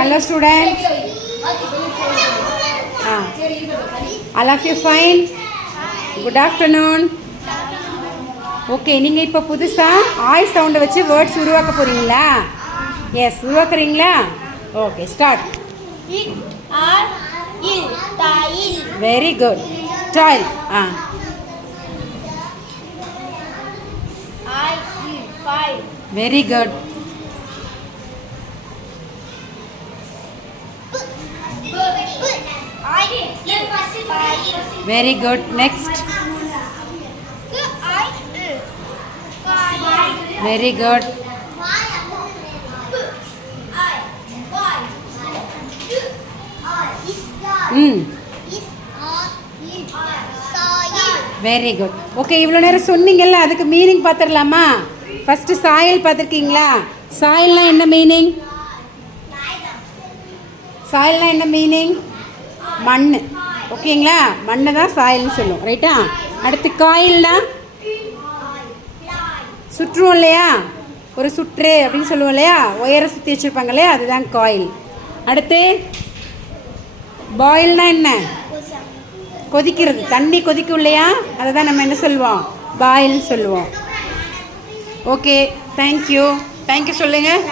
Hello students. All of you fine? Good afternoon. Okay, நீங்க இப்ப புதுசா I sound வச்சு words உருவாக்க போறீங்களா? Yes, உருவாக்குறீங்களா? Okay, start. Tile. Very good. Tile. File. Very good. Very good. Next. Very good. Very good. Okay, இவ்வளோ நேரம் சொன்னீங்கல்ல, அதுக்கு மீனிங் பார்த்துடலாமா? ஃபஸ்ட்டு சாயல் பார்த்துருக்கீங்களா? சாயல்னா என்ன மீனிங்? சாயல்னா என்ன மீனிங்? மண். ஓகேங்களா? மண்ணை தான் சாயல்னு சொல்லுவோம், ரைட்டா? அடுத்து காயில்னா சுற்றுவோம் இல்லையா? ஒரு சுற்று அப்படின்னு சொல்லுவோம் இல்லையா? ஒயரை சுற்றி வச்சுருப்பாங்க இல்லையா? அதுதான் காயில். அடுத்து பாயில்னா என்ன? கொதிக்கிறது. தண்ணி கொதிக்கும் இல்லையா? அதை தான் நம்ம என்ன சொல்லுவோம்? பாயில்னு சொல்லுவோம். Okay, thank you. தேங்க்யூ சொல்லுங்கள்.